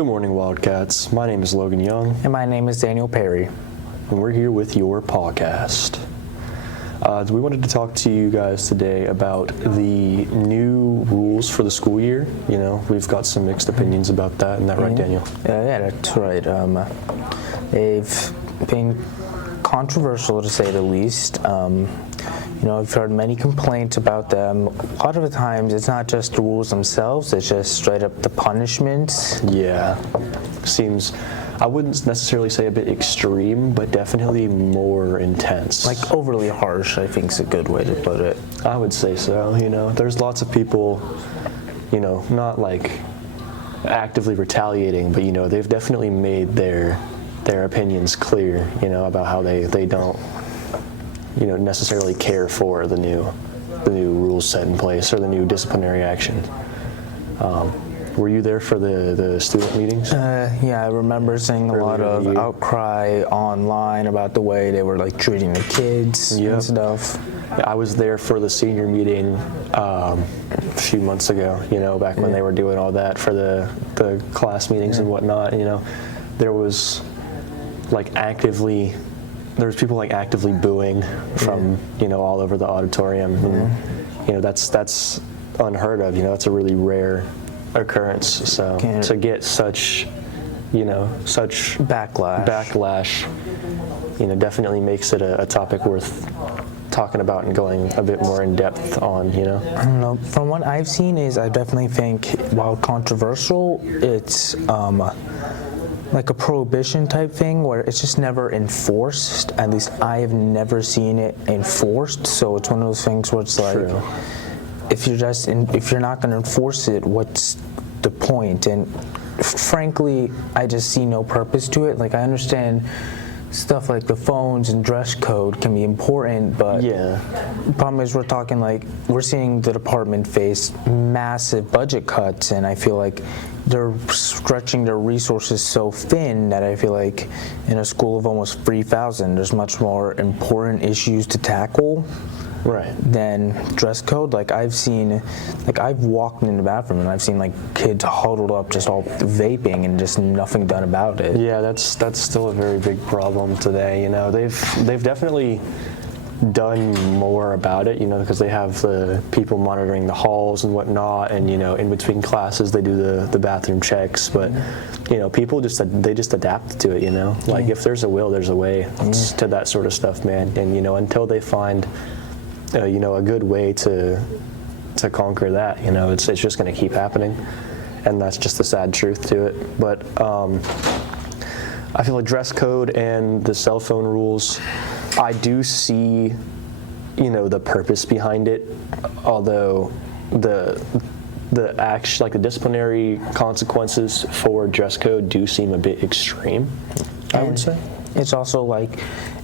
Good morning, Wildcats. My name is Logan Young. And my name is Daniel Perry. And we're here with your Pawcast. We wanted to talk to you guys today about the new rules for the school year. You know, we've got some mixed opinions about that. Isn't that right, Daniel? Yeah, that's right. They've been controversial, to say the least. I've heard many complaints about them. A lot of the times, it's not just the rules themselves, it's just straight up the punishments. Yeah. Seems, I wouldn't necessarily say a bit extreme, but definitely more intense. Like overly harsh, I think is a good way to put it. I would say so. There's lots of people, not like actively retaliating, but, they've definitely made their opinions clear, about how they don't, necessarily care for the new rules set in place or the new disciplinary action. Were you there for the student meetings? Yeah, I remember seeing a lot of outcry online about the way they were treating the kids and stuff. Yeah, I was there for the senior meeting a few months ago, back when they were doing all that for the class meetings and whatnot. There was there was people actively booing from all over the auditorium, and that's unheard of. It's a really rare occurrence. So to get such such backlash, definitely makes it a topic worth talking about and going a bit more in depth on. I don't know. From what I've seen, I definitely think, while controversial, it's like a prohibition type thing where it's just never enforced. At least I have never seen it enforced. So it's one of those things where it's True. if you're not going to enforce it, what's the point? And frankly, I just see no purpose to it. I understand stuff like the phones and dress code can be important, but the problem is we're seeing the department face massive budget cuts, and I feel like they're stretching their resources so thin that I feel like in a school of almost 3,000, there's much more important issues to tackle than dress code. I've walked in the bathroom and I've seen kids huddled up just all vaping and just nothing done about it. Yeah, that's still a very big problem today. They've definitely done more about it, because they have the people monitoring the halls and whatnot, and in between classes they do the bathroom checks, but people just adapt to it. If there's a will, there's a way to that sort of stuff, man. And until they find a good way to conquer that, it's just going to keep happening, and that's just the sad truth to it. But I feel like dress code and the cell phone rules, I do see the purpose behind it, although the action, the disciplinary consequences for dress code do seem a bit extreme, I would say. It's also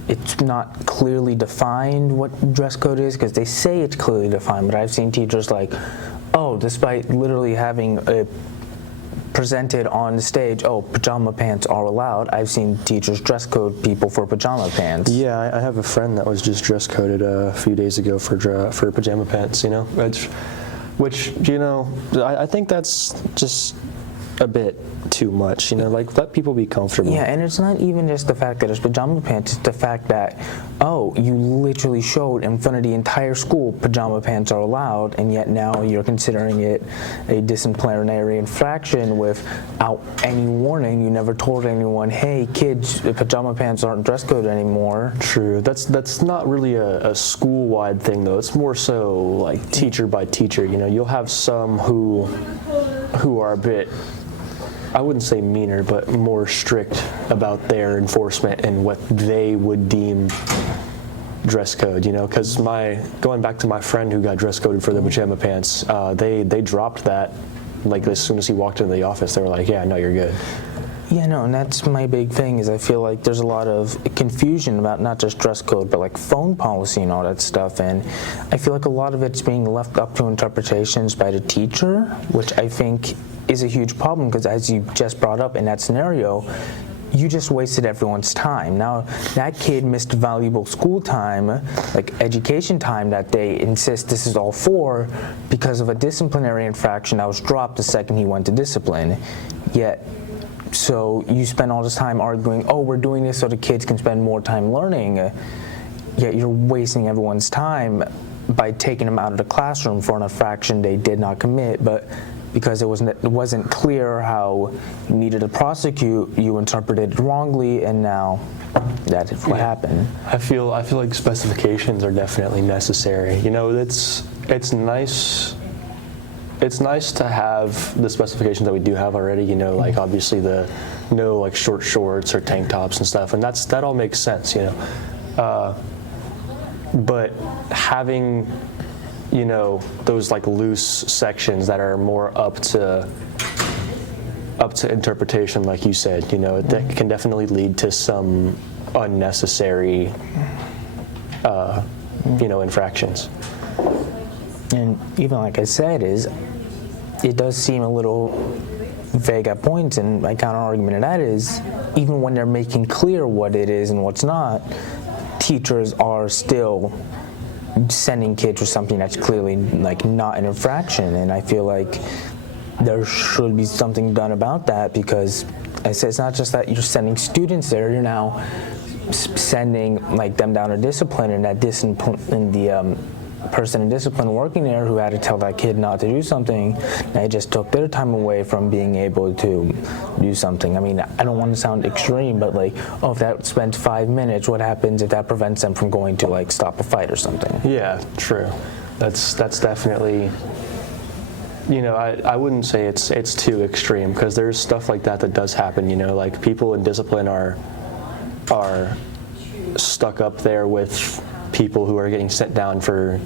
it's not clearly defined what dress code is, because they say it's clearly defined, but I've seen teachers despite literally having presented on the stage, pajama pants are allowed, I've seen teachers dress code people for pajama pants. Yeah, I have a friend that was just dress coded a few days ago for pajama pants, which I think that's just a bit too much, let people be comfortable. Yeah, and it's not even just the fact that it's pajama pants, it's the fact that, you literally showed in front of the entire school pajama pants are allowed, and yet now you're considering it a disciplinary infraction without any warning. You never told anyone, hey kids, pajama pants aren't dress code anymore. True. That's not really a school-wide thing, though. It's more so teacher by teacher. You'll have some who are a bit, I wouldn't say meaner, but more strict about their enforcement and what they would deem dress code, because going back to my friend who got dress coded for the pajama pants, they dropped that, as soon as he walked into the office, they were like, yeah, no, you're good. Yeah, no, and that's my big thing, is I feel like there's a lot of confusion about not just dress code, but phone policy and all that stuff, and I feel like a lot of it's being left up to interpretations by the teacher, which I think is a huge problem, because as you just brought up in that scenario, you just wasted everyone's time. Now that kid missed valuable school time, like education time, that they insist this is all for because of a disciplinary infraction that was dropped the second he went to discipline. Yet, so you spend all this time arguing, oh, we're doing this so the kids can spend more time learning, yet you're wasting everyone's time by taking them out of the classroom for an infraction they did not commit, but because it wasn't clear how you needed to prosecute, you interpreted it wrongly, and now that is what happened. I feel like specifications are definitely necessary. You know, it's nice. It's nice to have the specifications that we do have already. You know, like obviously the no like short shorts or tank tops and stuff, and that all makes sense. You know, but having, you know, those like loose sections that are more up to interpretation, like you said, you know, that can definitely lead to some unnecessary, you know, infractions. And even like I said, it does seem a little vague at points, and my counter argument to that is, even when they're making clear what it is and what's not, teachers are still sending kids for something that's clearly like not an infraction, and I feel like there should be something done about that, because I say it's not just that you're sending students there, you're now sending like them down to discipline, and that discipline, and the person in discipline working there who had to tell that kid not to do something, they just took their time away from being able to do something. I mean, I don't want to sound extreme, but like, oh, if that spends 5 minutes, what happens if that prevents them from going to like stop a fight or something? Yeah, true. That's definitely, you know, I wouldn't say it's too extreme, because there's stuff like that does happen. You know, like people in discipline are stuck up there with people who are getting sent down for,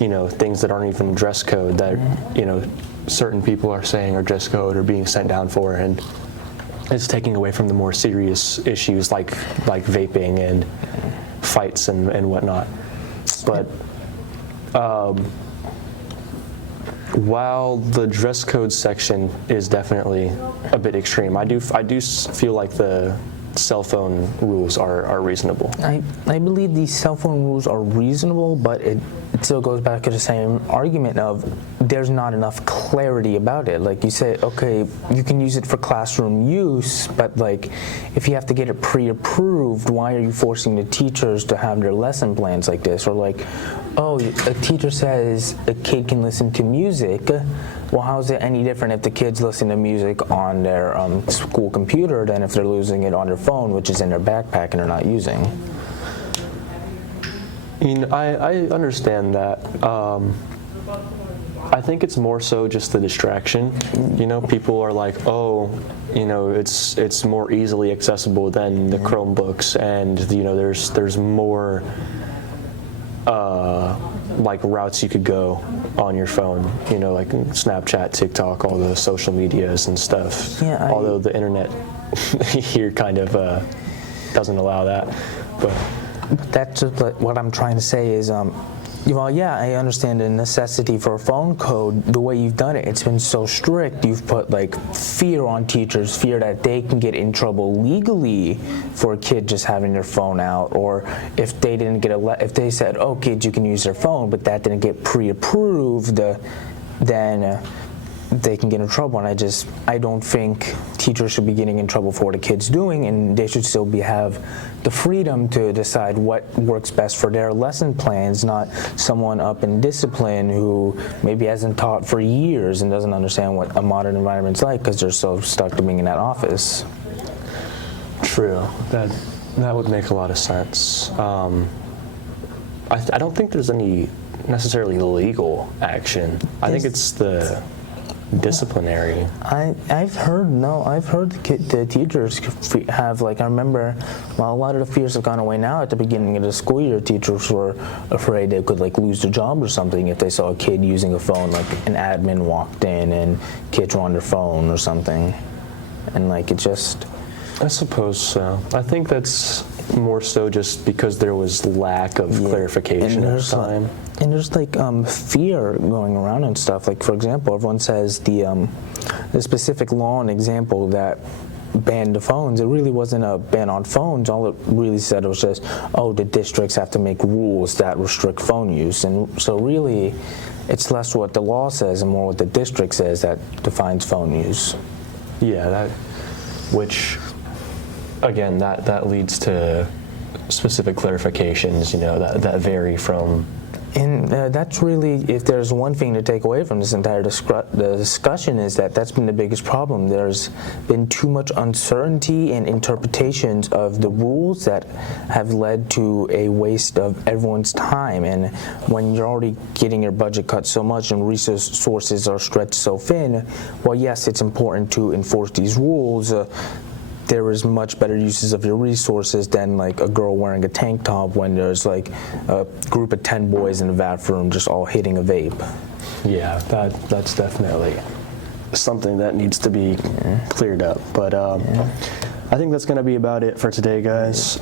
you know, things that aren't even dress code, that, you know, certain people are saying are dress code or being sent down for, and it's taking away from the more serious issues like vaping and fights and whatnot. But while the dress code section is definitely a bit extreme, I do feel like the cell phone rules are reasonable. I believe these cell phone rules are reasonable, but it still goes back to the same argument of there's not enough clarity about it. Like you say, okay, you can use it for classroom use, but like if you have to get it pre-approved, why are you forcing the teachers to have their lesson plans like this? Or like, oh, a teacher says a kid can listen to music. Well, how is it any different if the kids listen to music on their school computer than if they're losing it on their phone, which is in their backpack and they're not using? You know, I understand that. I think it's more so just the distraction. You know, people are like, oh, you know, it's more easily accessible than the Chromebooks, and you know, there's more like routes you could go on your phone, you know, like Snapchat, TikTok, all the social medias and stuff. Yeah, although the internet here kind of doesn't allow that. But that's just what I'm trying to say is, well, yeah, I understand the necessity for a phone code. The way you've done it, it's been so strict. You've put like fear on teachers, fear that they can get in trouble legally for a kid just having their phone out, or if they didn't get if they said, oh, kids, you can use their phone, but that didn't get pre-approved, then they can get in trouble. And I don't think teachers should be getting in trouble for what a kid's doing, and they should still have the freedom to decide what works best for their lesson plans, not someone up in discipline who maybe hasn't taught for years and doesn't understand what a modern environment's like because they're so stuck to being in that office. True. That would make a lot of sense. I don't think there's any necessarily legal action. I think it's the disciplinary. I've heard the teachers have, like, I remember, well, a lot of the fears have gone away now. At the beginning of the school year, teachers were afraid they could like lose their job or something if they saw a kid using a phone, like an admin walked in and kids were on their phone or something, and like it just. I suppose so. I think that's more so just because there was lack of clarification at the time. And there's like fear going around and stuff. Like, for example, everyone says the the specific law and example that banned the phones, it really wasn't a ban on phones. All it really said was just, oh, the districts have to make rules that restrict phone use. And so really, it's less what the law says and more what the district says that defines phone use. Yeah, which, again, that leads to specific clarifications, that vary from. And that's really, if there's one thing to take away from this entire discussion, is that's been the biggest problem. There's been too much uncertainty and interpretations of the rules that have led to a waste of everyone's time. And when you're already getting your budget cut so much and resources are stretched so thin, well, yes, it's important to enforce these rules. There is much better uses of your resources than like a girl wearing a tank top when there's like a group of 10 boys in a bathroom just all hitting a vape. Yeah, that's definitely something that needs to be cleared up. But I think that's going to be about it for today, guys.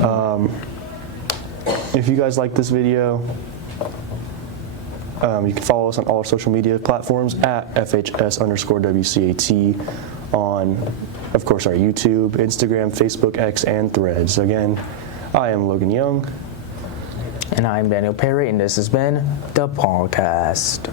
If you guys like this video, you can follow us on all our social media platforms at FHS_WCAT on, of course, our YouTube, Instagram, Facebook, X, and Threads. Again, I am Logan Young. And I'm Daniel Perry, and this has been the Pawcast.